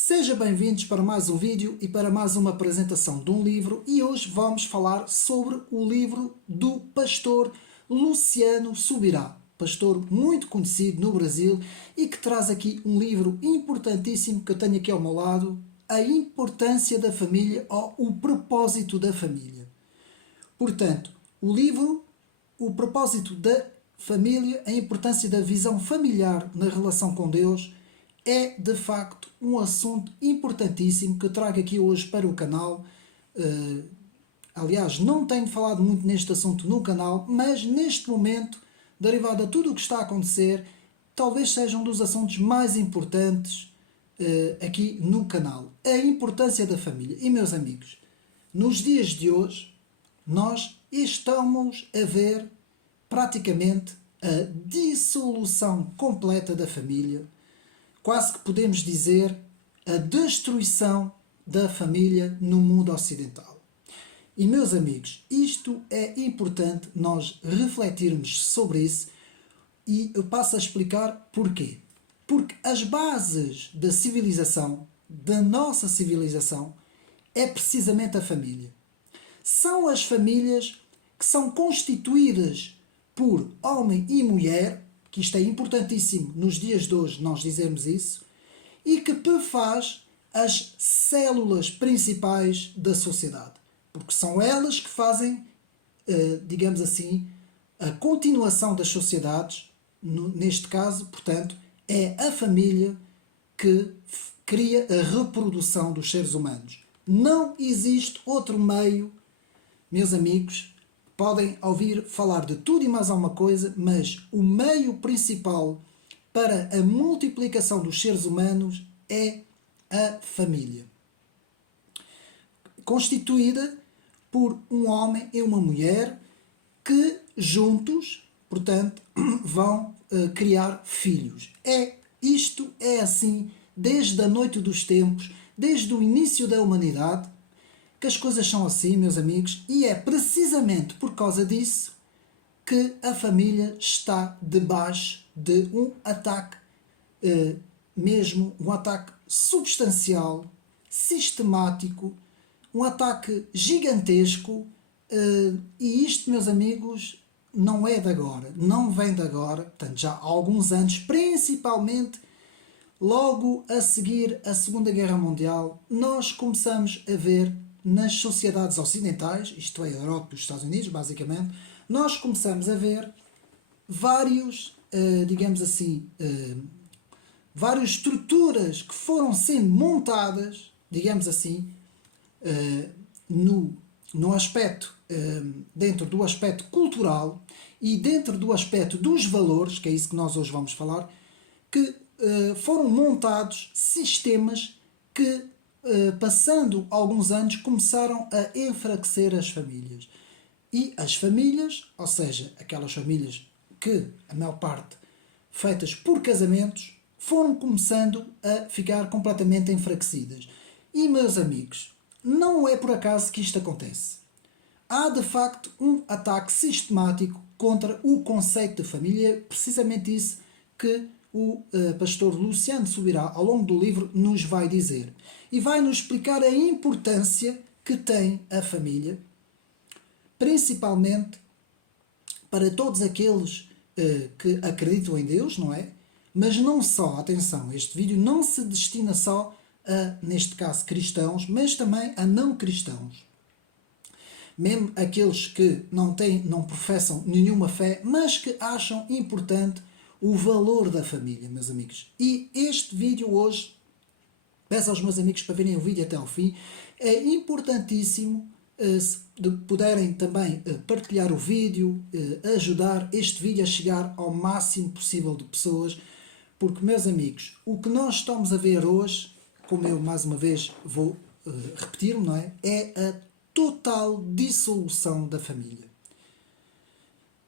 Sejam bem-vindos para mais um vídeo e para mais uma apresentação de um livro, e hoje vamos falar sobre o livro do pastor Luciano Subirá, pastor muito conhecido no Brasil e que traz aqui um livro importantíssimo que eu tenho aqui ao meu lado, A Importância da Família ou O Propósito da Família. Portanto, o livro, o propósito da família, a importância da visão familiar na relação com Deus, é de facto um assunto importantíssimo que eu trago aqui hoje para o canal. Aliás, não tenho falado muito neste assunto no canal, mas neste momento, derivado a tudo o que está a acontecer, talvez seja um dos assuntos mais importantes aqui no canal. A importância da família. E meus amigos, nos dias de hoje, nós estamos a ver praticamente a dissolução completa da família. Quase que podemos dizer a destruição da família no mundo ocidental. E meus amigos, isto é importante nós refletirmos sobre isso e eu passo a explicar porquê. Porque as bases da civilização, da nossa civilização, é precisamente a família. São as famílias que são constituídas por homem e mulher, que isto é importantíssimo nos dias de hoje nós dizermos isso, e que prefaz as células principais da sociedade. Porque são elas que fazem, digamos assim, a continuação das sociedades. Neste caso, portanto, é a família que cria a reprodução dos seres humanos. Não existe outro meio, meus amigos. Podem ouvir falar de tudo e mais alguma coisa, mas o meio principal para a multiplicação dos seres humanos é a família. Constituída por um homem e uma mulher que juntos, portanto, vão criar filhos. Isto é assim desde a noite dos tempos, desde o início da humanidade, que as coisas são assim, meus amigos, e é precisamente por causa disso que a família está debaixo de um ataque, mesmo um ataque substancial, sistemático, um ataque gigantesco, e isto, meus amigos, não é de agora, não vem de agora, portanto já há alguns anos, principalmente logo a seguir a Segunda Guerra Mundial, nós começamos a ver nas sociedades ocidentais, isto é, a Europa e os Estados Unidos, basicamente, nós começamos a ver vários, digamos assim, várias estruturas que foram sendo montadas, digamos assim, no aspecto, dentro do aspecto cultural e dentro do aspecto dos valores, que é isso que nós hoje vamos falar, que foram montados sistemas que, passando alguns anos, começaram a enfraquecer as famílias. E as famílias, ou seja, aquelas famílias que, a maior parte, feitas por casamentos, foram começando a ficar completamente enfraquecidas. E, meus amigos, não é por acaso que isto acontece. Há, de facto, um ataque sistemático contra o conceito de família, precisamente isso que o pastor Luciano Subirá, ao longo do livro, nos vai dizer. E vai nos explicar a importância que tem a família, principalmente para todos aqueles que acreditam em Deus, não é? Mas não só, atenção, este vídeo não se destina só a, neste caso, cristãos, mas também a não cristãos. Mesmo aqueles que não professam nenhuma fé, mas que acham importante o valor da família, meus amigos. E este vídeo hoje, peço aos meus amigos para verem o vídeo até ao fim, é importantíssimo se puderem também partilhar o vídeo, ajudar este vídeo a chegar ao máximo possível de pessoas, porque, meus amigos, o que nós estamos a ver hoje, como eu mais uma vez vou repetir, não é? É a total dissolução da família.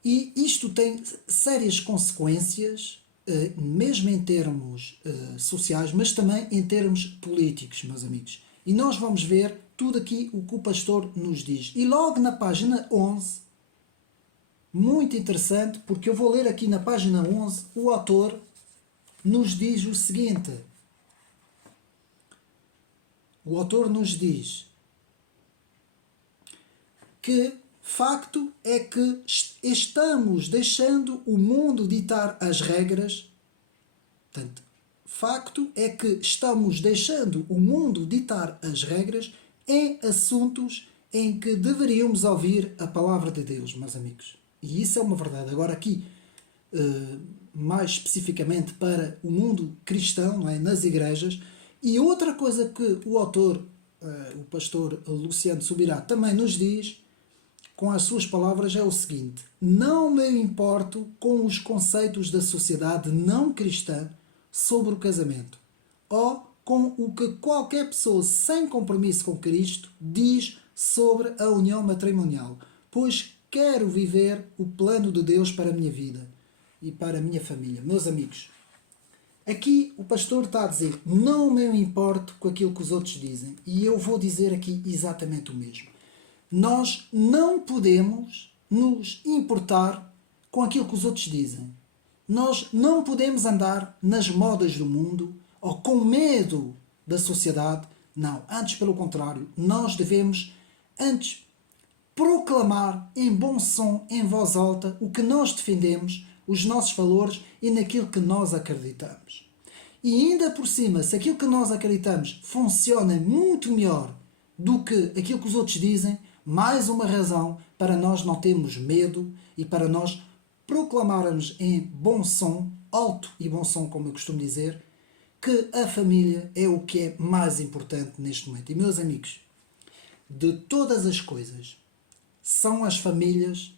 E isto tem sérias consequências, mesmo em termos sociais, mas também em termos políticos, meus amigos. E nós vamos ver tudo aqui o que o pastor nos diz. E logo na página 11, muito interessante, porque eu vou ler aqui na página 11, o autor nos diz o seguinte: o autor nos diz que facto é que estamos deixando o mundo ditar as regras. Portanto, facto é que estamos deixando o mundo ditar as regras em assuntos em que deveríamos ouvir a palavra de Deus, meus amigos. E isso é uma verdade. Agora aqui, mais especificamente para o mundo cristão, não é? Nas igrejas. E outra coisa que o autor, o pastor Luciano Subirá, também nos diz, com as suas palavras, é o seguinte: não me importo com os conceitos da sociedade não cristã sobre o casamento, ou com o que qualquer pessoa sem compromisso com Cristo diz sobre a união matrimonial, pois quero viver o plano de Deus para a minha vida e para a minha família. Meus amigos, aqui o pastor está a dizer: não me importo com aquilo que os outros dizem, e eu vou dizer aqui exatamente o mesmo. Nós não podemos nos importar com aquilo que os outros dizem. Nós não podemos andar nas modas do mundo ou com medo da sociedade. Não, antes pelo contrário, nós devemos antes proclamar em bom som, em voz alta, o que nós defendemos, os nossos valores e naquilo que nós acreditamos. E ainda por cima, se aquilo que nós acreditamos funciona muito melhor do que aquilo que os outros dizem, mais uma razão para nós não termos medo e para nós proclamarmos em bom som, alto e bom som, como eu costumo dizer, que a família é o que é mais importante neste momento. E meus amigos, de todas as coisas, são as famílias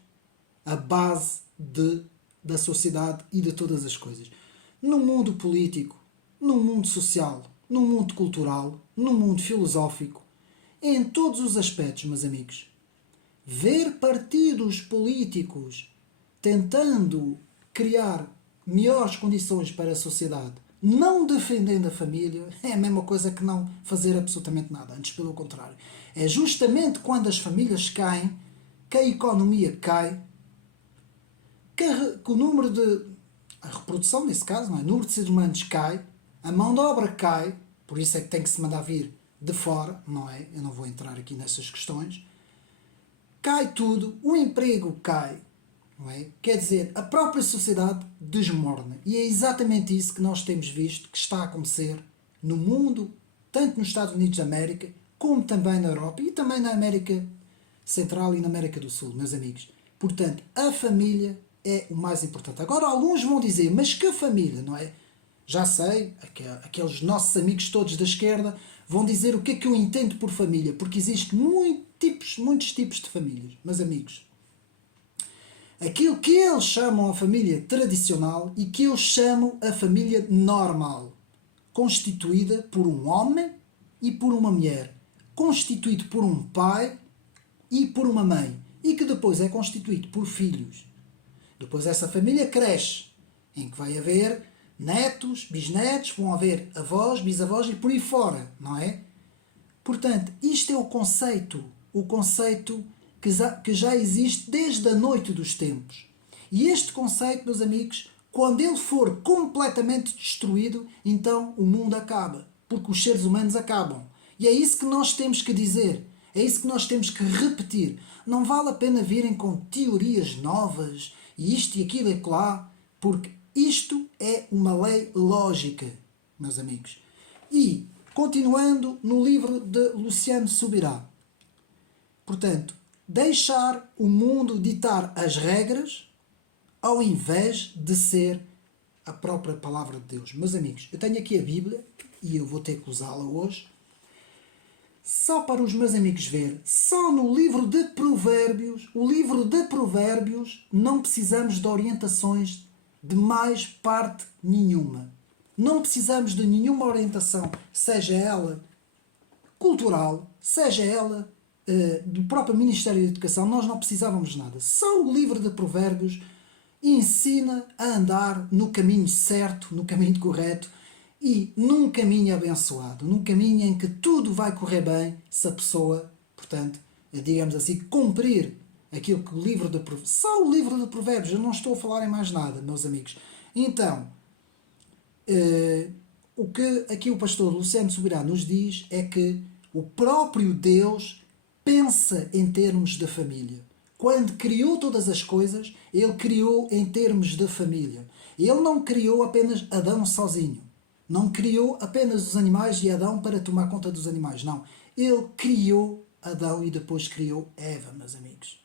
a base da sociedade e de todas as coisas. No mundo político, no mundo social, no mundo cultural, no mundo filosófico, em todos os aspectos, meus amigos. Ver partidos políticos tentando criar melhores condições para a sociedade, não defendendo a família, é a mesma coisa que não fazer absolutamente nada. Antes, pelo contrário. É justamente quando as famílias caem, que a economia cai, que o número de... a reprodução, nesse caso, não é? O número de seres humanos cai, a mão de obra cai, por isso é que tem que se mandar vir de fora, não é? Eu não vou entrar aqui nessas questões. Cai tudo, o emprego cai, não é? Quer dizer, a própria sociedade desmorna. E é exatamente isso que nós temos visto que está a acontecer no mundo, tanto nos Estados Unidos da América, como também na Europa e também na América Central e na América do Sul, meus amigos. Portanto, a família é o mais importante. Agora, alguns vão dizer, mas que família, não é? Já sei, aqueles nossos amigos todos da esquerda vão dizer o que é que eu entendo por família, porque existem muitos tipos de famílias. Meus amigos, aquilo que eles chamam a família tradicional e que eu chamo a família normal, constituída por um homem e por uma mulher, constituído por um pai e por uma mãe, e que depois é constituído por filhos. Depois essa família cresce, em que vai haver netos, bisnetos, vão haver avós, bisavós e por aí fora, não é? Portanto, isto é o conceito que já existe desde a noite dos tempos. E este conceito, meus amigos, quando ele for completamente destruído, então o mundo acaba, porque os seres humanos acabam. E é isso que nós temos que dizer, é isso que nós temos que repetir. Não vale a pena virem com teorias novas, e isto e aquilo e lá, porque isto é uma lei lógica, meus amigos. E, continuando no livro de Luciano Subirá, portanto, deixar o mundo ditar as regras ao invés de ser a própria palavra de Deus. Meus amigos, eu tenho aqui a Bíblia e eu vou ter que usá-la hoje. Só para os meus amigos ver, só no livro de Provérbios, o livro de Provérbios, não precisamos de orientações de mais parte nenhuma. Não precisamos de nenhuma orientação, seja ela cultural, seja ela do próprio Ministério da Educação, nós não precisávamos de nada. Só o livro de Provérbios ensina a andar no caminho certo, no caminho correto e num caminho abençoado, num caminho em que tudo vai correr bem se a pessoa, portanto, digamos assim, cumprir aquilo que o livro de Provérbios... Só o livro de Provérbios, eu não estou a falar em mais nada, meus amigos. Então, o que aqui o pastor Luciano Subirá nos diz é que O próprio Deus pensa em termos de família. Quando criou todas as coisas, Ele criou em termos de família. Ele não criou apenas Adão sozinho. Não criou apenas os animais e Adão para tomar conta dos animais. Não. Ele criou Adão e depois criou Eva, meus amigos.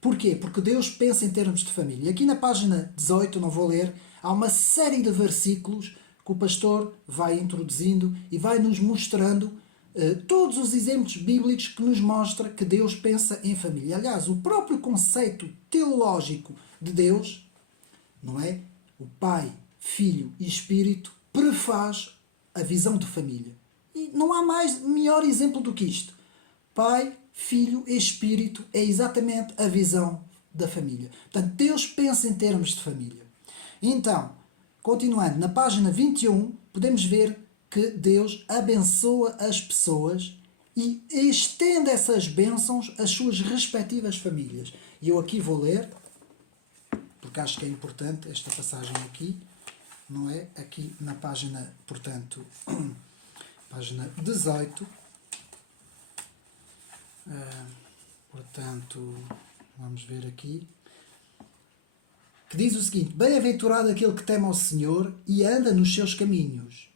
Porquê? Porque Deus pensa em termos de família. Aqui na página 18, não vou ler, há uma série de versículos que o pastor vai introduzindo e vai nos mostrando todos os exemplos bíblicos que nos mostram que Deus pensa em família. Aliás, o próprio conceito teológico de Deus, não é? O Pai, Filho e Espírito prefaz a visão de família. E não há mais melhor exemplo do que isto. Pai, Filho e Espírito é exatamente a visão da família. Portanto, Deus pensa em termos de família. Então, continuando, na página 21, podemos ver que Deus abençoa as pessoas e estende essas bênçãos às suas respectivas famílias. E eu aqui vou ler, porque acho que é importante esta passagem aqui, não é? Aqui na página, portanto, página 18. Portanto, vamos ver aqui, que diz o seguinte: bem-aventurado aquele que teme ao Senhor e anda nos seus caminhos.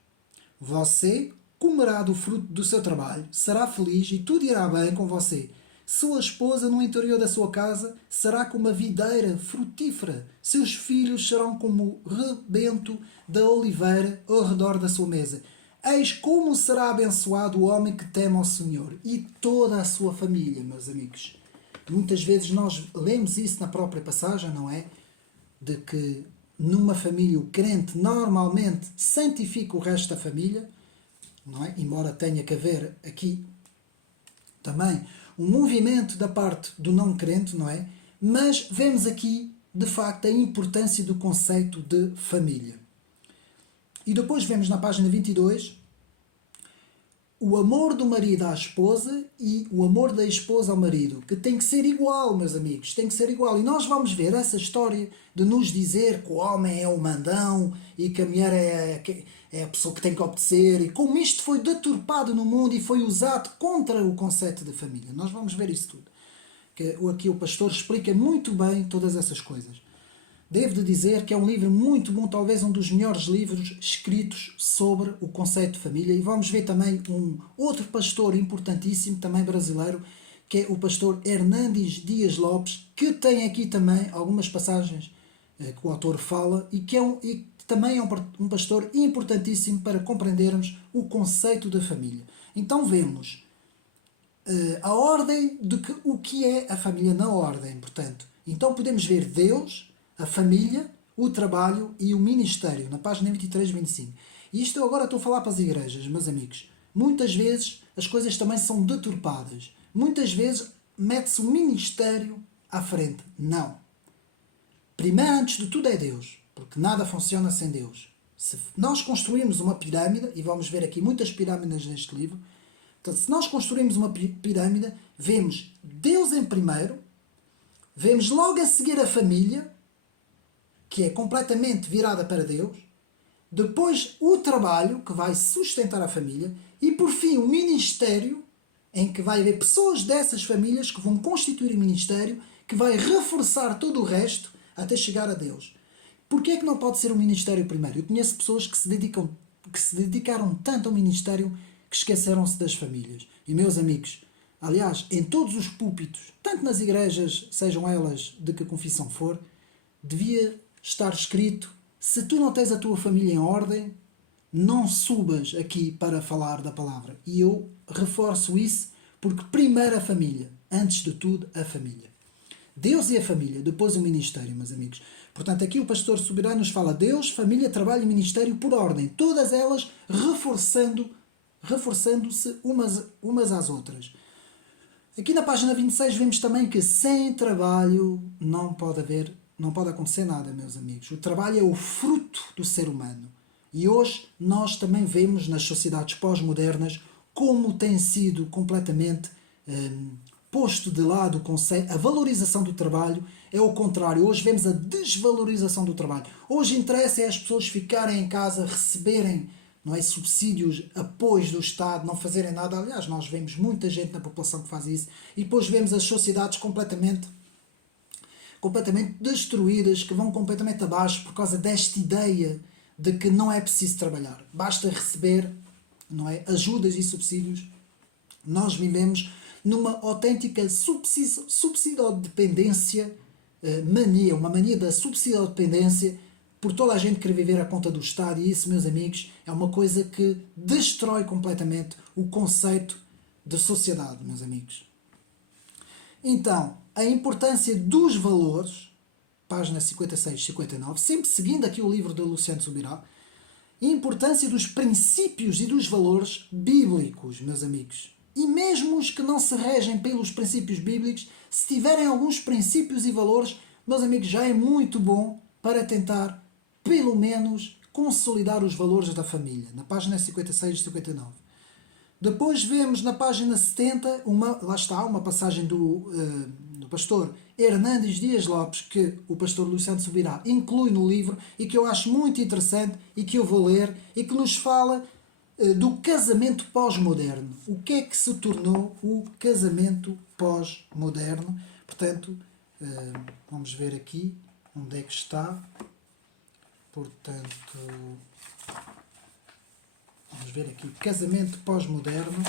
Você comerá do fruto do seu trabalho, será feliz e tudo irá bem com você. Sua esposa no interior da sua casa será como uma videira frutífera. Seus filhos serão como o rebento da oliveira ao redor da sua mesa. Eis como será abençoado o homem que teme ao Senhor e toda a sua família, meus amigos. Muitas vezes nós lemos isso na própria passagem, não é? De que numa família o crente normalmente santifica o resto da família, não é? Embora tenha que haver aqui também um movimento da parte do não crente, não é? Mas vemos aqui, de facto, a importância do conceito de família. E depois vemos na página 22 o amor do marido à esposa e o amor da esposa ao marido, que tem que ser igual, meus amigos, tem que ser igual. E nós vamos ver essa história de nos dizer que o homem é o mandão e que a mulher é a pessoa que tem que obedecer, e como isto foi deturpado no mundo e foi usado contra o conceito de família. Nós vamos ver isso tudo. Que aqui o pastor explica muito bem todas essas coisas. Devo de dizer que é um livro muito bom, talvez um dos melhores livros escritos sobre o conceito de família. E vamos ver também um outro pastor importantíssimo, também brasileiro, que é o pastor Hernandes Dias Lopes, que tem aqui também algumas passagens que o autor fala e que também é um pastor importantíssimo para compreendermos o conceito da família. Então vemos a ordem de o que é a família na ordem, portanto. Então podemos ver Deus, a família, o trabalho e o ministério, na página 23 e 25. E isto eu agora estou a falar para as igrejas, meus amigos. Muitas vezes as coisas também são deturpadas. Muitas vezes mete-se o ministério à frente. Não. Primeiro, antes de tudo, é Deus. Porque nada funciona sem Deus. Se nós construirmos uma pirâmide, e vamos ver aqui muitas pirâmides neste livro, então, se nós construirmos uma pirâmide, vemos Deus em primeiro, vemos logo a seguir a família, que é completamente virada para Deus, depois o trabalho, que vai sustentar a família, e por fim o ministério, em que vai haver pessoas dessas famílias que vão constituir o ministério, que vai reforçar todo o resto até chegar a Deus. Porquê é que não pode ser o ministério primeiro? Eu conheço pessoas que se dedicaram tanto ao ministério que esqueceram-se das famílias. E meus amigos, aliás, em todos os púlpitos, tanto nas igrejas, sejam elas de que confissão for, devia estar escrito: se tu não tens a tua família em ordem, não subas aqui para falar da palavra. E eu reforço isso, porque primeiro a família, antes de tudo a família. Deus e a família, depois o ministério, meus amigos. Portanto, aqui o pastor Soberano nos fala Deus, família, trabalho e ministério por ordem, todas elas reforçando-se umas às outras. Aqui na página 26 vemos também que sem trabalho não pode acontecer nada, meus amigos. O trabalho é o fruto do ser humano. E hoje nós também vemos nas sociedades pós-modernas como tem sido completamente posto de lado o conceito, a valorização do trabalho é o contrário. Hoje vemos a desvalorização do trabalho. Hoje interessa é as pessoas ficarem em casa, receberem não é? Subsídios, apoios do Estado, não fazerem nada. Aliás, nós vemos muita gente na população que faz isso, e depois vemos as sociedades completamente destruídas, que vão completamente abaixo por causa desta ideia de que não é preciso trabalhar, basta receber, não é, ajudas e subsídios. Nós vivemos numa autêntica subsidiodependência, mania, uma mania da subsidiodependência, por toda a gente querer viver à conta do Estado, e isso, meus amigos, é uma coisa que destrói completamente o conceito de sociedade, meus amigos. Então, a importância dos valores, página 56 e 59, sempre seguindo aqui o livro de Luciano Subirá, a importância dos princípios e dos valores bíblicos, meus amigos. E mesmo os que não se regem pelos princípios bíblicos, se tiverem alguns princípios e valores, meus amigos, já é muito bom para tentar, pelo menos, consolidar os valores da família. Na página 56 e 59. Depois vemos na página 70, lá está, uma passagem do pastor Hernandes Dias Lopes, que o pastor Luciano Subirá inclui no livro, e que eu acho muito interessante e que eu vou ler, e que nos fala do casamento pós-moderno. O que é que se tornou o casamento pós-moderno? Portanto, vamos ver aqui onde é que está. Portanto, vamos ver aqui, casamento pós-moderno.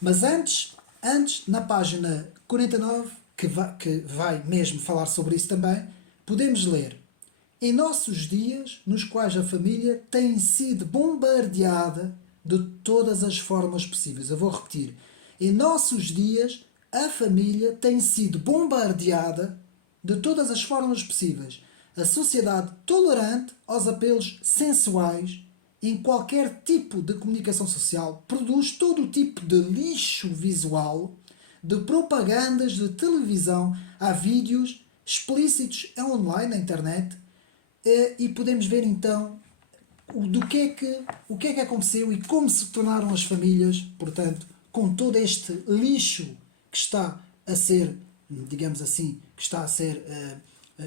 Mas antes, na página 49, que vai mesmo falar sobre isso também, podemos ler: em nossos dias, nos quais a família tem sido bombardeada de todas as formas possíveis. Eu vou repetir. Em nossos dias, a família tem sido bombardeada de todas as formas possíveis. A sociedade tolerante aos apelos sensuais em qualquer tipo de comunicação social produz todo o tipo de lixo visual, de propagandas de televisão a vídeos explícitos online na internet, e podemos ver então o que é que aconteceu e como se tornaram as famílias, portanto, com todo este lixo que está a ser, digamos assim, que está a ser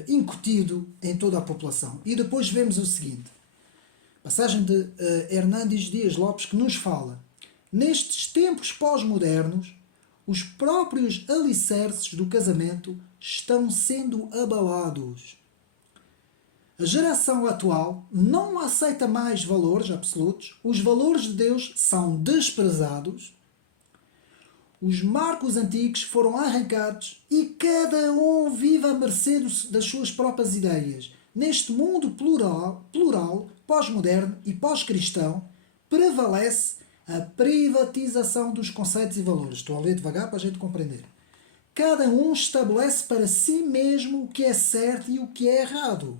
incutido em toda a população. E depois vemos o seguinte, passagem de Hernandes Dias Lopes, que nos fala: nestes tempos pós-modernos, os próprios alicerces do casamento estão sendo abalados. A geração atual não aceita mais valores absolutos, os valores de Deus são desprezados, os marcos antigos foram arrancados e cada um vive à mercê das suas próprias ideias. Neste mundo plural, pós-moderno e pós-cristão, prevalece a privatização dos conceitos e valores. Estou a ler devagar para a gente compreender. Cada um estabelece para si mesmo o que é certo e o que é errado.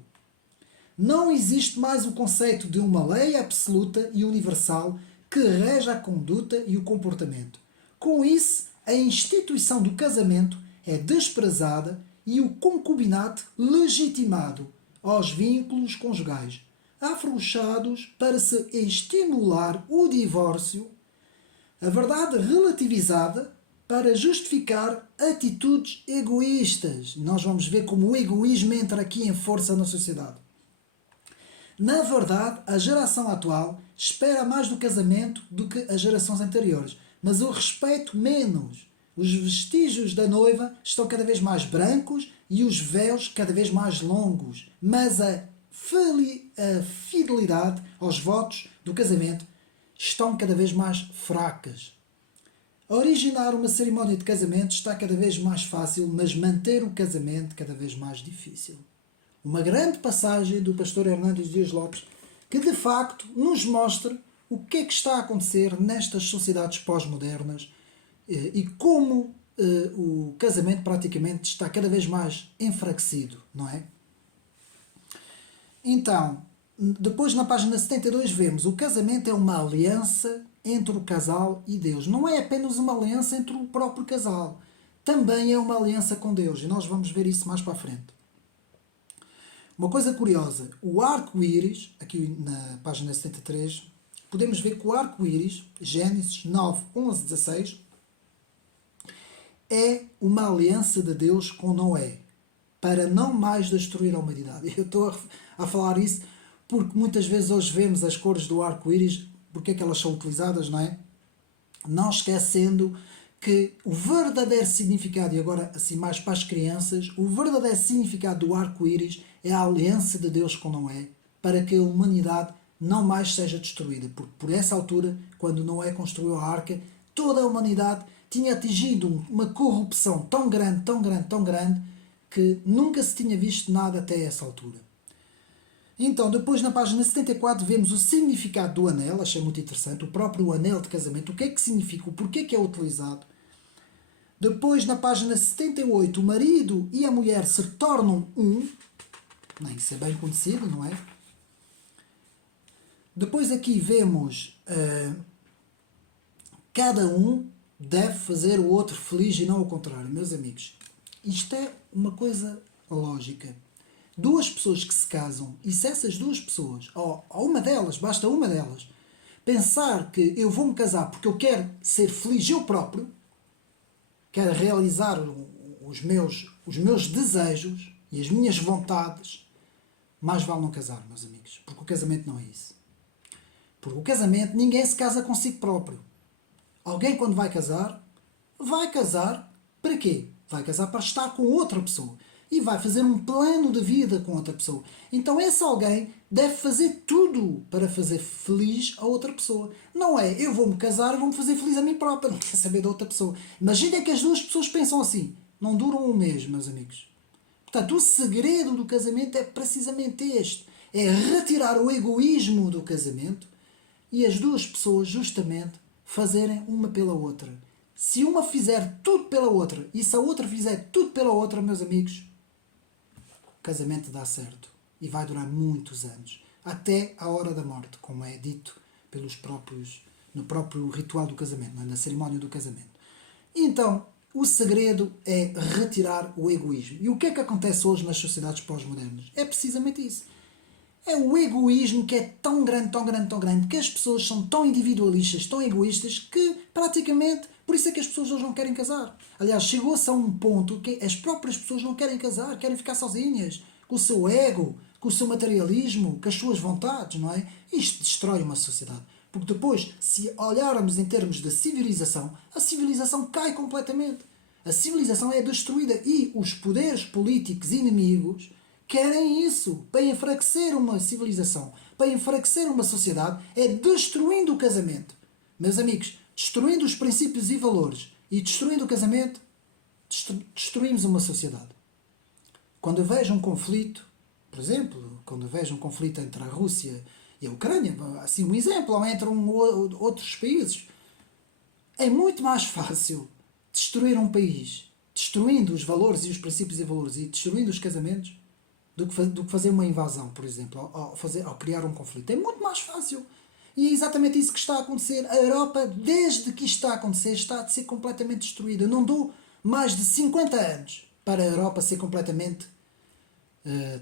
Não existe mais o conceito de uma lei absoluta e universal que rege a conduta e o comportamento. Com isso, a instituição do casamento é desprezada e o concubinato legitimado aos vínculos conjugais, afrouxados para se estimular o divórcio, a verdade relativizada para justificar atitudes egoístas. Nós vamos ver como o egoísmo entra aqui em força na sociedade. Na verdade, a geração atual espera mais do casamento do que as gerações anteriores, mas o respeito menos. Os vestígios da noiva estão cada vez mais brancos e os véus cada vez mais longos, mas a fidelidade aos votos do casamento estão cada vez mais fracas. Originar uma cerimónia de casamento está cada vez mais fácil, mas manter o casamento cada vez mais difícil. Uma grande passagem do pastor Hernandes Dias Lopes, que de facto nos mostra o que é que está a acontecer nestas sociedades pós-modernas e como o casamento praticamente está cada vez mais enfraquecido, não é? Então, depois na página 72 vemos: o casamento é uma aliança entre o casal e Deus. Não é apenas uma aliança entre o próprio casal, também é uma aliança com Deus, e nós vamos ver isso mais para a frente. Uma coisa curiosa, o arco-íris, aqui na página 73, podemos ver que o arco-íris, Gênesis 9, 11, 16, é uma aliança de Deus com Noé. para não mais destruir a humanidade. Eu estou a falar isso porque muitas vezes hoje vemos as cores do arco-íris, porque é que elas são utilizadas, não é? Não esquecendo que o verdadeiro significado, e agora assim mais para as crianças, o verdadeiro significado do arco-íris é a aliança de Deus com Noé, para que a humanidade não mais seja destruída. Porque por essa altura, quando Noé construiu a arca, toda a humanidade tinha atingido uma corrupção tão grande, tão grande, tão grande, que nunca se tinha visto nada até essa altura. Então, depois na página 74 vemos o significado do anel, achei muito interessante, o próprio anel de casamento, o que é que significa, o porquê que é utilizado. Depois na página 78 o marido e a mulher se tornam um, isso é bem conhecido, não é? Depois aqui vemos cada um deve fazer o outro feliz e não o contrário, meus amigos. Isto é uma coisa lógica. Duas pessoas que se casam, e se essas duas pessoas, ou uma delas, basta uma delas, pensar que eu vou me casar porque eu quero ser feliz eu próprio, quero realizar os meus desejos e as minhas vontades, mais vale não casar, meus amigos, porque o casamento não é isso. Porque o casamento, ninguém se casa consigo próprio. Alguém quando vai casar para quê? Vai casar para estar com outra pessoa. E vai fazer um plano de vida com outra pessoa. Então esse alguém deve fazer tudo para fazer feliz a outra pessoa. Não é, eu vou-me casar e vou-me fazer feliz a mim própria. Não quero saber da outra pessoa. Imaginem que as duas pessoas pensam assim. Não duram um mês, meus amigos. Portanto, o segredo do casamento é precisamente este. É retirar o egoísmo do casamento e as duas pessoas, justamente, fazerem uma pela outra. Se uma fizer tudo pela outra e se a outra fizer tudo pela outra, meus amigos, o casamento dá certo. E vai durar muitos anos. Até a hora da morte, como é dito no próprio ritual do casamento, na cerimónia do casamento. Então, o segredo é retirar o egoísmo. E o que é que acontece hoje nas sociedades pós-modernas? É precisamente isso. É o egoísmo que é tão grande, tão grande, tão grande, que as pessoas são tão individualistas, tão egoístas, que praticamente, por isso é que as pessoas hoje não querem casar. Aliás, chegou-se a um ponto que as próprias pessoas não querem casar, querem ficar sozinhas, com o seu ego, com o seu materialismo, com as suas vontades, não é? Isto destrói uma sociedade. Porque depois, se olharmos em termos de civilização, a civilização cai completamente. A civilização é destruída e os poderes políticos inimigos querem isso, para enfraquecer uma civilização, para enfraquecer uma sociedade, é destruindo o casamento. Meus amigos, destruindo os princípios e valores e destruindo o casamento, destruímos uma sociedade. Quando eu vejo um conflito, por exemplo, quando eu vejo um conflito entre a Rússia e a Ucrânia, assim um exemplo, ou entre outros países, é muito mais fácil destruir um país, destruindo os valores e os princípios e valores e destruindo os casamentos, do que fazer uma invasão, por exemplo, ou criar um conflito. É muito mais fácil. E é exatamente isso que está a acontecer. A Europa, desde que isto está a acontecer, está a ser completamente destruída. Eu não dou mais de 50 anos para a Europa ser completamente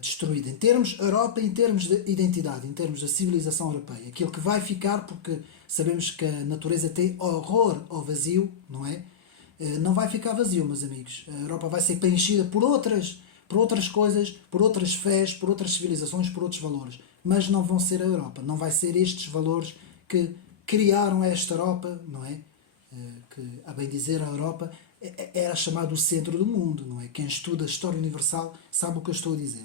destruída. Em termos Europa, em termos de identidade, em termos da civilização europeia. Aquilo que vai ficar, porque sabemos que a natureza tem horror ao vazio, não é? Não vai ficar vazio, meus amigos. A Europa vai ser preenchida por outras coisas, por outras fés, por outras civilizações, por outros valores. Mas não vão ser a Europa. Não vai ser estes valores que criaram esta Europa, não é? Que, a bem dizer, a Europa era chamado o centro do mundo, não é? Quem estuda a história universal sabe o que eu estou a dizer.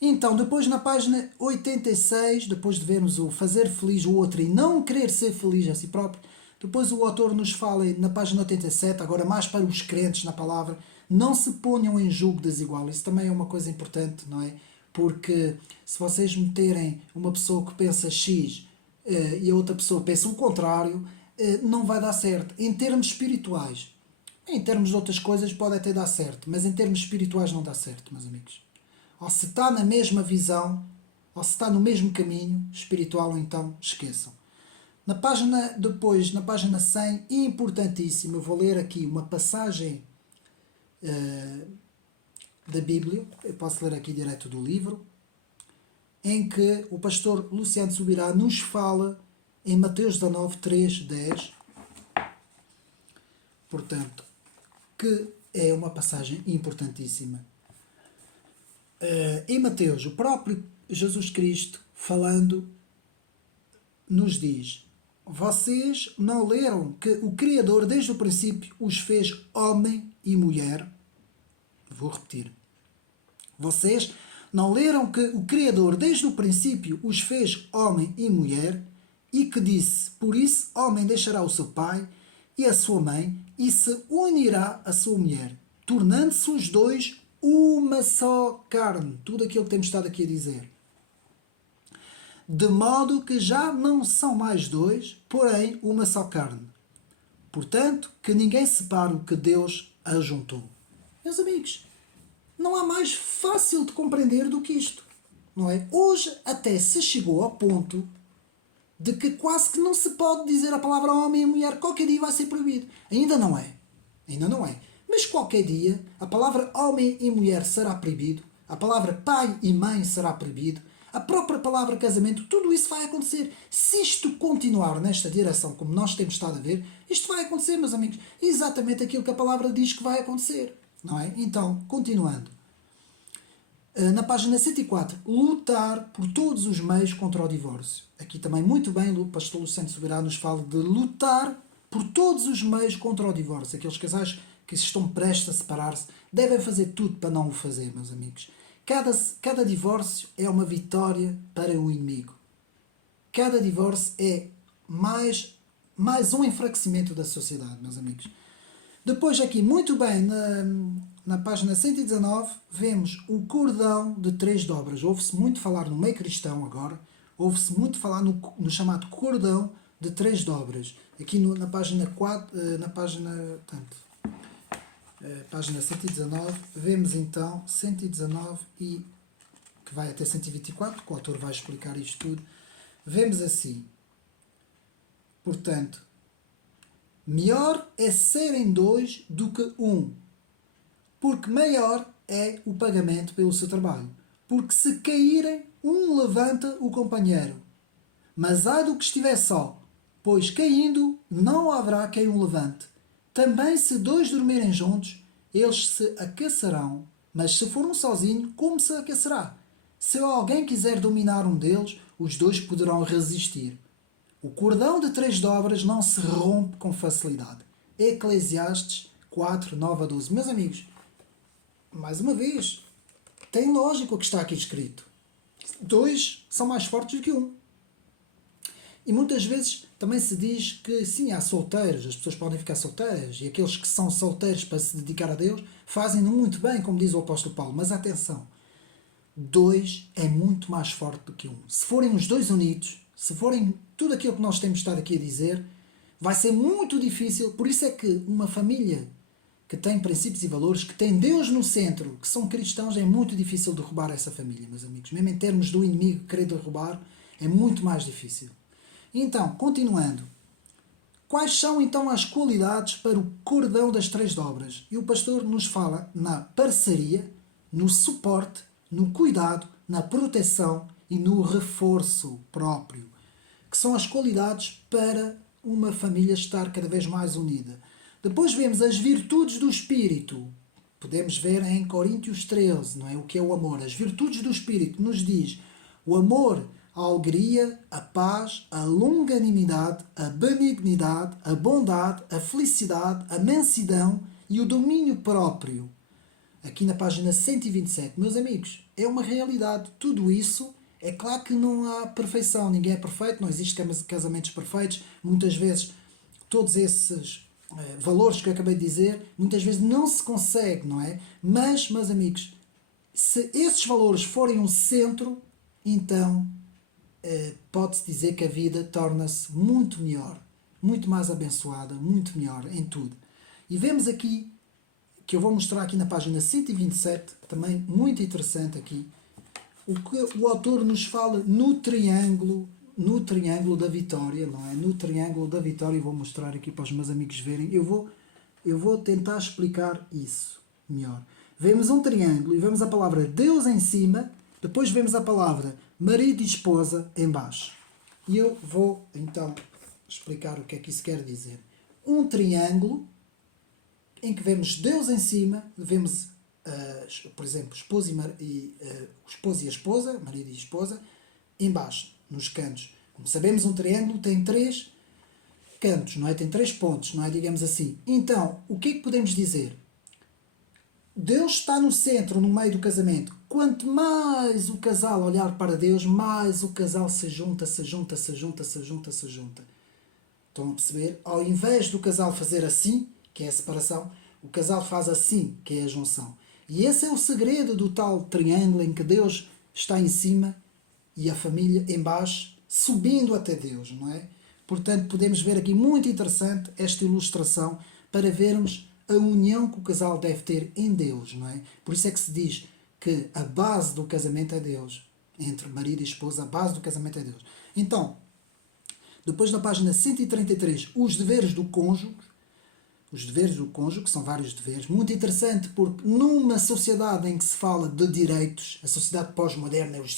Então, depois na página 86, depois de vermos o fazer feliz o outro e não querer ser feliz a si próprio, depois o autor nos fala na página 87, agora mais para os crentes na palavra, não se ponham em julgo desigual. Isso também é uma coisa importante, não é? Porque se vocês meterem uma pessoa que pensa X e a outra pessoa pensa o contrário, não vai dar certo. Em termos espirituais, em termos de outras coisas pode até dar certo, mas em termos espirituais não dá certo, meus amigos. Ou se está na mesma visão, ou se está no mesmo caminho espiritual, então esqueçam. Na página 100, importantíssimo, eu vou ler aqui uma passagem da Bíblia, eu posso ler aqui direto do livro, em que o pastor Luciano Subirá nos fala em Mateus 19, 3, 10, portanto, que é uma passagem importantíssima. Em Mateus, o próprio Jesus Cristo falando nos diz: vocês não leram que o Criador desde o princípio os fez homem e mulher? Vou repetir. Vocês não leram que o Criador desde o princípio os fez homem e mulher e que disse: por isso homem deixará o seu pai e a sua mãe e se unirá à sua mulher, tornando-se os dois uma só carne. Tudo aquilo que temos estado aqui a dizer. De modo que já não são mais dois, porém uma só carne. Portanto, que ninguém separe o que Deus ajuntou. Meus amigos, não há mais fácil de compreender do que isto, não é? Hoje até se chegou ao ponto de que quase que não se pode dizer a palavra homem e mulher, qualquer dia vai ser proibido. Ainda não é. Ainda não é. Mas qualquer dia a palavra homem e mulher será proibido, a palavra pai e mãe será proibido, a própria palavra casamento, tudo isso vai acontecer. Se isto continuar nesta direção, como nós temos estado a ver, isto vai acontecer, meus amigos. Exatamente aquilo que a palavra diz que vai acontecer. Não é? Então, continuando. Na página 104, lutar por todos os meios contra o divórcio. Aqui também muito bem o pastor Lucente Soberano nos fala de lutar por todos os meios contra o divórcio. Aqueles casais que estão prestes a separar-se devem fazer tudo para não o fazer, meus amigos. Cada divórcio é uma vitória para o inimigo. Cada divórcio é mais um enfraquecimento da sociedade, meus amigos. Depois aqui, muito bem, na página 119, vemos o cordão de 3 dobras. Ouve-se muito falar no meio cristão agora, ouve-se muito falar no chamado cordão de 3 dobras. Aqui na página 4, página 119, vemos então 119 e que vai até 124, que o autor vai explicar isto tudo. Vemos assim, portanto, melhor é serem 2 do que 1, porque maior é o pagamento pelo seu trabalho. Porque se caírem, um levanta o companheiro. Mas ai do que estiver só, pois caindo não haverá quem o levante. Também se 2 dormirem juntos, eles se aquecerão, mas se for um sozinho, como se aquecerá? Se alguém quiser dominar um deles, os 2 poderão resistir. O cordão de 3 dobras não se rompe com facilidade. Eclesiastes 4, 9 a 12. Meus amigos, mais uma vez, tem lógica o que está aqui escrito. 2 são mais fortes do que 1. E muitas vezes também se diz que sim, há solteiros, as pessoas podem ficar solteiras, e aqueles que são solteiros para se dedicar a Deus fazem-no muito bem, como diz o apóstolo Paulo. Mas atenção, 2 é muito mais forte do que 1. Se forem os 2 unidos, se forem tudo aquilo que nós temos estado aqui a dizer, vai ser muito difícil. Por isso é que uma família que tem princípios e valores, que tem Deus no centro, que são cristãos, é muito difícil derrubar essa família, meus amigos. Mesmo em termos do inimigo querer derrubar, é muito mais difícil. Então, continuando. Quais são então as qualidades para o cordão das 3 dobras? E o pastor nos fala na parceria, no suporte, no cuidado, na proteção e no reforço próprio, que são as qualidades para uma família estar cada vez mais unida. Depois vemos as virtudes do Espírito. Podemos ver em Coríntios 13, não é? O que é o amor. As virtudes do Espírito nos diz o amor, a alegria, a paz, a longanimidade, a benignidade, a bondade, a felicidade, a mansidão e o domínio próprio. Aqui na página 127, meus amigos, é uma realidade. Tudo isso, é claro que não há perfeição, ninguém é perfeito, não existem casamentos perfeitos. Muitas vezes, todos esses valores que eu acabei de dizer, muitas vezes não se consegue, não é? Mas, meus amigos, se esses valores forem um centro, então pode-se dizer que a vida torna-se muito melhor, muito mais abençoada, muito melhor em tudo. E vemos aqui, que eu vou mostrar aqui na página 127, também muito interessante aqui, o que o autor nos fala no triângulo da vitória, não é? No triângulo da vitória, e vou mostrar aqui para os meus amigos verem. Eu vou tentar explicar isso melhor. Vemos um triângulo e vemos a palavra Deus em cima, depois vemos a palavra marido e esposa em baixo. E eu vou então explicar o que é que isso quer dizer. Um triângulo em que vemos Deus em cima, vemos por exemplo, o esposo e a esposa, marido e esposa, embaixo, nos cantos. Como sabemos, um triângulo tem 3 cantos, não é? Tem 3 pontos, não é? Digamos assim. Então, o que é que podemos dizer? Deus está no centro, no meio do casamento. Quanto mais o casal olhar para Deus, mais o casal se junta, se junta, se junta, se junta, se junta. Estão a perceber? Ao invés do casal fazer assim, que é a separação, o casal faz assim, que é a junção. E esse é o segredo do tal triângulo em que Deus está em cima e a família em baixo, subindo até Deus, não é? Portanto, podemos ver aqui muito interessante esta ilustração para vermos a união que o casal deve ter em Deus, não é? Por isso é que se diz que a base do casamento é Deus. Entre marido e esposa, a base do casamento é Deus. Então, depois na página 133, os deveres do cônjuge, que são vários deveres, muito interessante porque numa sociedade em que se fala de direitos, a sociedade pós-moderna é os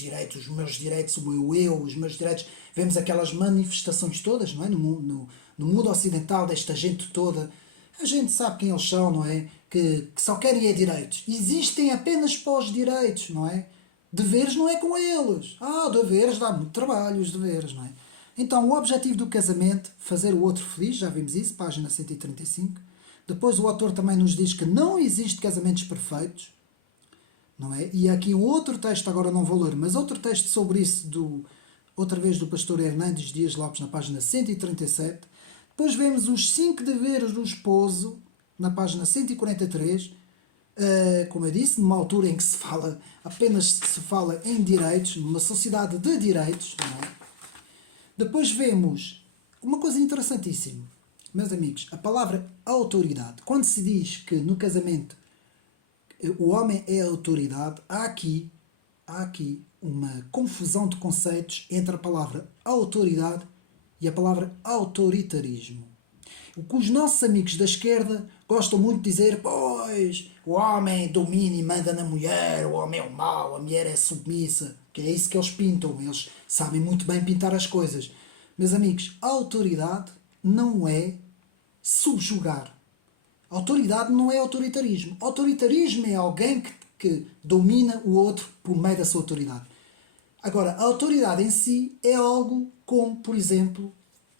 meus direitos, o meu eu, os meus direitos, vemos aquelas manifestações todas, não é? No mundo ocidental, desta gente toda, a gente sabe quem eles são, não é? Que só querem é direitos. Existem apenas pós-direitos, não é? Deveres não é com eles. Deveres dá muito trabalho, os deveres, não é? Então, o objetivo do casamento, fazer o outro feliz, já vimos isso, página 135. Depois o autor também nos diz que não existe casamentos perfeitos, não é? E há aqui um outro texto, agora não vou ler, mas outro texto sobre isso, outra vez do pastor Hernandes Dias Lopes, na página 137. Depois vemos os 5 deveres do esposo, na página 143, como eu disse, numa altura em que apenas se fala em direitos, numa sociedade de direitos, não é? Depois vemos uma coisa interessantíssima, meus amigos, a palavra autoridade. Quando se diz que no casamento o homem é a autoridade, há aqui uma confusão de conceitos entre a palavra autoridade e a palavra autoritarismo. O que os nossos amigos da esquerda gostam muito de dizer, pois, o homem domina e manda na mulher, o homem é o mau, a mulher é submissa, que é isso que eles pintam, eles sabem muito bem pintar as coisas. Meus amigos, a autoridade não é subjugar. Autoridade não é autoritarismo. Autoritarismo é alguém que domina o outro por meio da sua autoridade. Agora, a autoridade em si é algo como, por exemplo,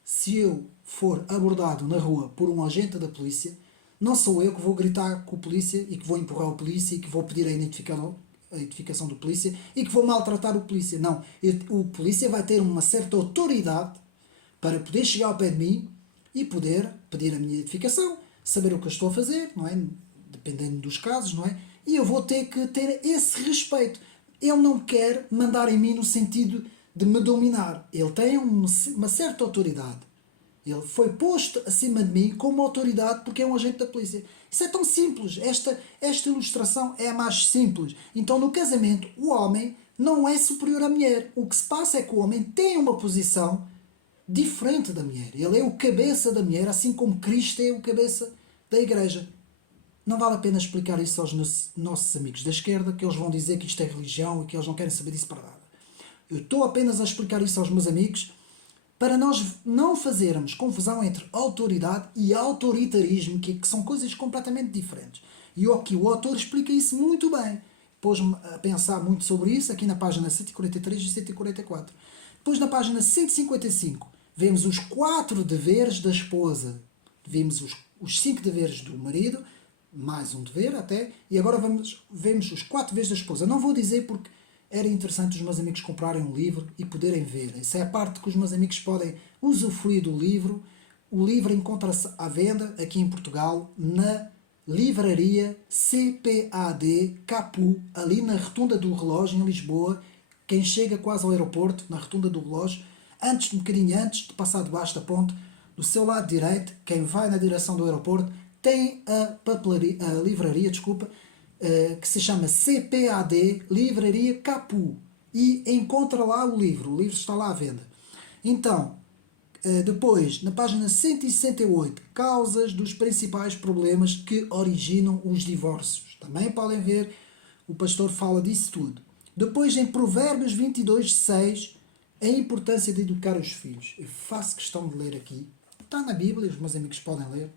se eu for abordado na rua por um agente da polícia, não sou eu que vou gritar com o polícia e que vou empurrar o polícia e que vou pedir a identificação do polícia e que vou maltratar o polícia. Não, o polícia vai ter uma certa autoridade para poder chegar ao pé de mim e poder pedir a minha identificação, saber o que eu estou a fazer, não é? Dependendo dos casos, não é? E eu vou ter que ter esse respeito. Ele não quer mandar em mim no sentido de me dominar. Ele tem uma certa autoridade. Ele foi posto acima de mim como autoridade porque é um agente da polícia. Isso é tão simples. Esta ilustração é a mais simples. Então, no casamento, o homem não é superior à mulher. O que se passa é que o homem tem uma posição diferente da mulher. Ele é o cabeça da mulher, assim como Cristo é o cabeça da igreja. Não vale a pena explicar isso aos nossos amigos da esquerda, que eles vão dizer que isto é religião e que eles não querem saber disso para nada. Eu estou apenas a explicar isso aos meus amigos para nós não fazermos confusão entre autoridade e autoritarismo, que são coisas completamente diferentes. E aqui o autor explica isso muito bem. Pôs-me a pensar muito sobre isso aqui na página 143 e 144. Depois na página 155 vemos os 4 deveres da esposa. Vimos os 5 deveres do marido, mais um dever até, e agora vemos os 4 deveres da esposa. Não vou dizer porque era interessante os meus amigos comprarem um livro e poderem ver. Essa é a parte que os meus amigos podem usufruir do livro. O livro encontra-se à venda aqui em Portugal, na livraria CPAD Capu, ali na Rotunda do Relógio, em Lisboa. Quem chega quase ao aeroporto, na Rotunda do Relógio, um bocadinho antes de passar debaixo da ponte, do seu lado direito, quem vai na direção do aeroporto, tem a livraria, que se chama CPAD Livraria Capu, e encontra lá o livro está lá à venda. Então, depois, na página 168, causas dos principais problemas que originam os divórcios. Também podem ver, o pastor fala disso tudo. Depois, em Provérbios 22:6, a importância de educar os filhos. Eu faço questão de ler aqui. Está na Bíblia, os meus amigos podem ler.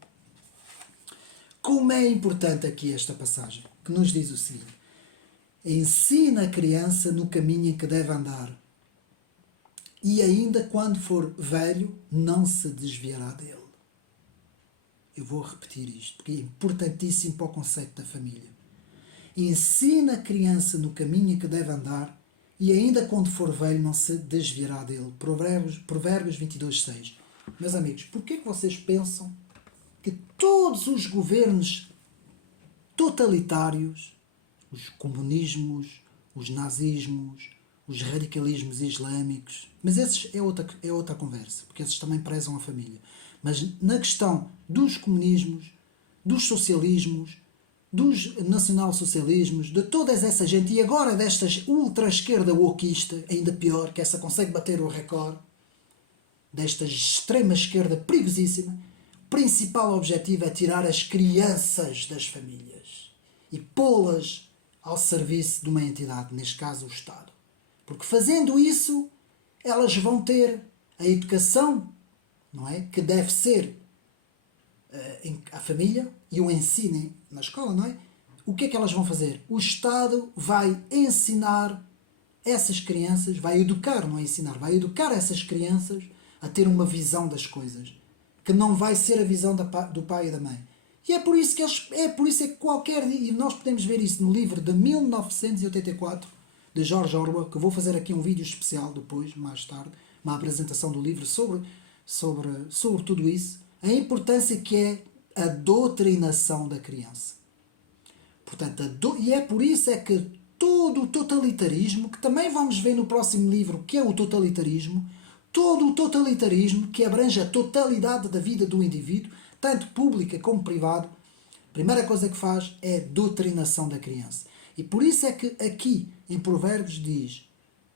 Como é importante aqui esta passagem? que nos diz o seguinte: ensina a criança no caminho em que deve andar, e ainda quando for velho, não se desviará dele. Eu vou repetir isto, porque é importantíssimo para o conceito da família. Ensina a criança no caminho em que deve andar, e ainda quando for velho, não se desviará dele. Provérbios 22:6. Meus amigos, porquê que vocês pensam que todos os governos totalitários, os comunismos, os nazismos, os radicalismos islâmicos, mas esses é outra conversa, porque esses também prezam a família. Mas na questão dos comunismos, dos socialismos, dos nacionalsocialismos, de toda essa gente, e agora destas ultra-esquerda wokista, ainda pior, que essa consegue bater o recorde, desta extrema-esquerda perigosíssima, o principal objetivo é tirar as crianças das famílias e pô-las ao serviço de uma entidade, neste caso o Estado. Porque fazendo isso, elas vão ter a educação, não é? Que deve ser a família e o ensino na escola, não é? O que é que elas vão fazer? O Estado vai ensinar essas crianças, vai educar, não é ensinar, vai educar essas crianças a ter uma visão das coisas, que não vai ser a visão do pai e da mãe. E é por isso que qualquer dia, e nós podemos ver isso no livro de 1984, de George Orwell, que eu vou fazer aqui um vídeo especial depois, mais tarde, uma apresentação do livro sobre tudo isso, a importância que é a doutrinação da criança. Portanto, e é por isso é que todo o totalitarismo, que também vamos ver no próximo livro, que é o totalitarismo, todo o totalitarismo que abrange a totalidade da vida do indivíduo, tanto pública como privado, a primeira coisa que faz é a doutrinação da criança. E por isso é que aqui em Provérbios diz: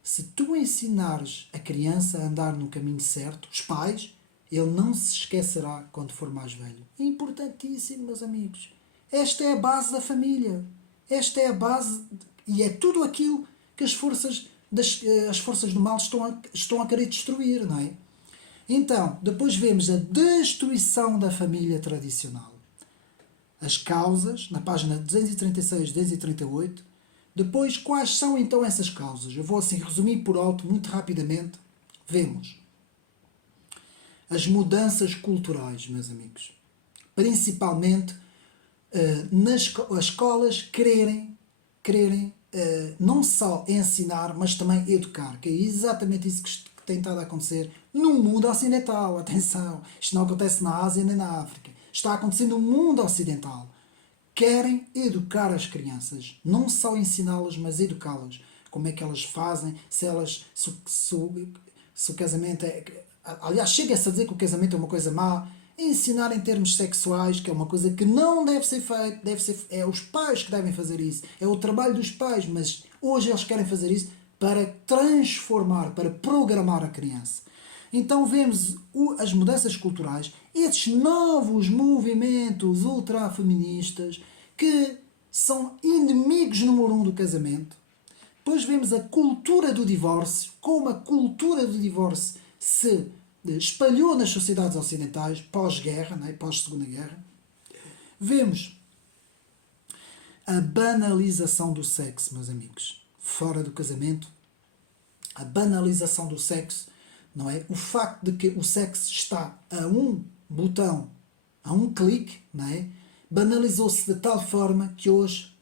se tu ensinares a criança a andar no caminho certo, os pais, ele não se esquecerá quando for mais velho. É importantíssimo, meus amigos. Esta é a base da família. Esta é a base e é tudo aquilo que as forças do mal estão a querer destruir, não é? Então, depois vemos a destruição da família tradicional. As causas, na página 236, 238. Depois, quais são então essas causas? Eu vou assim resumir por alto, muito rapidamente. Vemos as mudanças culturais, meus amigos. Principalmente nas escolas quererem não só ensinar, mas também educar, que é exatamente isso que tem estado a acontecer no mundo ocidental. Atenção, isto não acontece na Ásia nem na África, está a acontecer no mundo ocidental. Querem educar as crianças, não só ensiná-las, mas educá-las. Como é que elas fazem, se o casamento é... Aliás, chega-se a dizer que o casamento é uma coisa má. Ensinar em termos sexuais, que é uma coisa que não deve ser feita, é os pais que devem fazer isso, é o trabalho dos pais, mas hoje eles querem fazer isso para transformar, para programar a criança. Então vemos as mudanças culturais, esses novos movimentos ultrafeministas que são inimigos número 1 do casamento. Depois vemos a cultura do divórcio, como a cultura do divórcio se espalhou nas sociedades ocidentais pós-guerra, né, pós-segunda guerra. Vemos a banalização do sexo, meus amigos, fora do casamento. A banalização do sexo, não é? O facto de que o sexo está a um botão, a um clique, não é? Banalizou-se de tal forma que hoje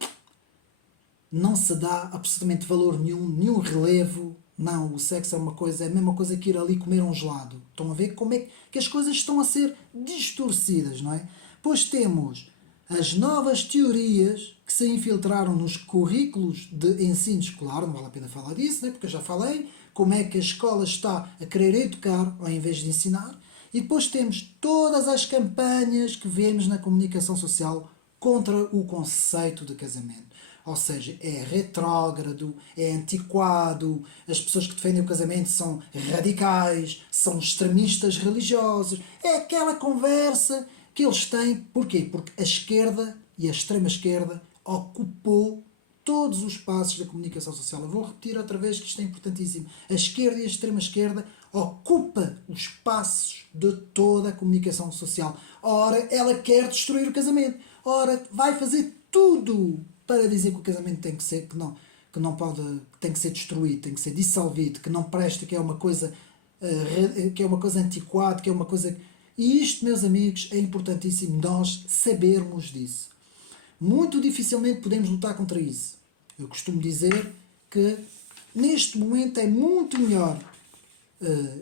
não se dá absolutamente valor nenhum relevo. Não, o sexo é a mesma coisa que ir ali comer um gelado. Estão a ver como é que as coisas estão a ser distorcidas, não é? Pois temos as novas teorias que se infiltraram nos currículos de ensino escolar, não vale a pena falar disso, né? Porque eu já falei como é que a escola está a querer educar ao invés de ensinar. E depois temos todas as campanhas que vemos na comunicação social contra o conceito de casamento. Ou seja, é retrógrado, é antiquado, as pessoas que defendem o casamento são radicais, são extremistas religiosos. É aquela conversa que eles têm. Porquê? Porque a esquerda e a extrema-esquerda ocupou todos os espaços da comunicação social. Eu vou repetir outra vez que isto é importantíssimo. A esquerda e a extrema-esquerda ocupa os espaços de toda a comunicação social. Ora, ela quer destruir o casamento. Ora, vai fazer tudo para dizer que o casamento tem que ser, que não pode, que tem que ser destruído, tem que ser dissolvido, que não presta, que é uma coisa, que é uma coisa antiquada, que é uma coisa... E isto, meus amigos, é importantíssimo nós sabermos disso. Muito dificilmente podemos lutar contra isso. Eu costumo dizer que neste momento é muito melhor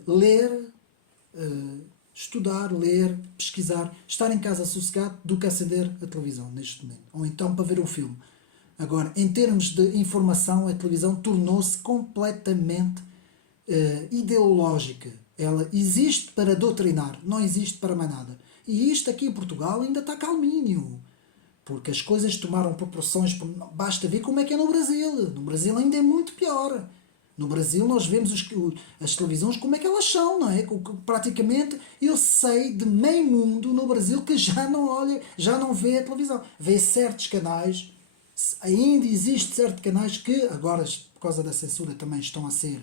ler, estudar, ler, pesquisar, estar em casa sossegado do que acender a televisão neste momento. Ou então para ver um filme. Agora, em termos de informação, a televisão tornou-se completamente ideológica. Ela existe para doutrinar, não existe para mais nada. E isto aqui em Portugal ainda está calminho. Porque as coisas tomaram proporções, basta ver como é que é no Brasil. No Brasil ainda é muito pior. No Brasil nós vemos as televisões como é que elas são, não é? Praticamente eu sei de meio mundo no Brasil que já não olha, já não vê a televisão. Vê certos canais, ainda existe certos canais que agora por causa da censura também estão a ser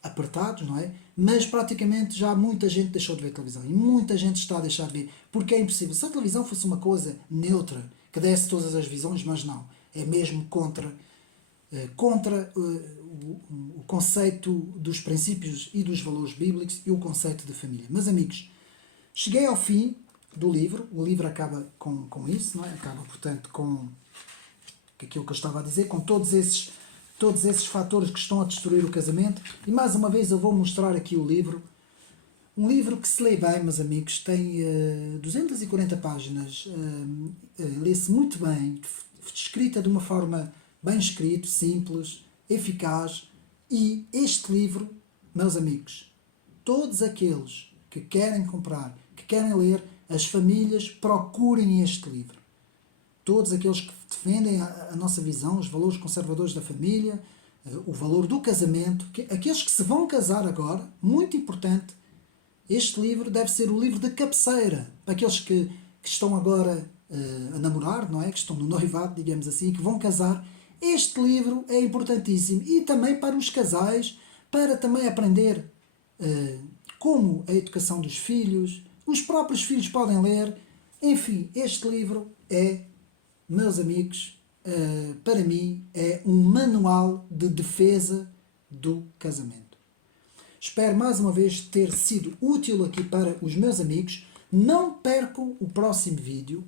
apertados, não é? Mas praticamente já muita gente deixou de ver televisão e muita gente está a deixar de ver porque é impossível. Se a televisão fosse uma coisa neutra, que desse todas as visões, mas não, é mesmo contra o conceito dos princípios e dos valores bíblicos e o conceito de família. Meus amigos, cheguei ao fim do livro, o livro acaba com isso, não é? Acaba, portanto, com aquilo que eu estava a dizer, com todos esses fatores que estão a destruir o casamento. E mais uma vez eu vou mostrar aqui o livro. Um livro que se lê bem, meus amigos, tem 240 páginas, lê-se muito bem, escrita de uma forma bem escrita, simples, eficaz. E este livro, meus amigos, todos aqueles que querem comprar, que querem ler, as famílias procurem este livro. Todos aqueles que defendem a nossa visão, os valores conservadores da família, o valor do casamento, aqueles que se vão casar agora, muito importante, este livro deve ser o livro de cabeceira para aqueles que estão agora a namorar, não é? Que estão no noivado, digamos assim, que vão casar. Este livro é importantíssimo. E também para os casais, para também aprender como a educação dos filhos, os próprios filhos podem ler. Enfim, este livro é, meus amigos, para mim, é um manual de defesa do casamento. Espero mais uma vez ter sido útil aqui para os meus amigos. Não percam o próximo vídeo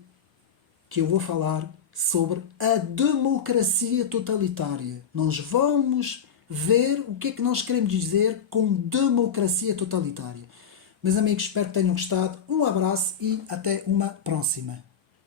que eu vou falar sobre a democracia totalitária. Nós vamos ver o que é que nós queremos dizer com democracia totalitária. Meus amigos, espero que tenham gostado. Um abraço e até uma próxima.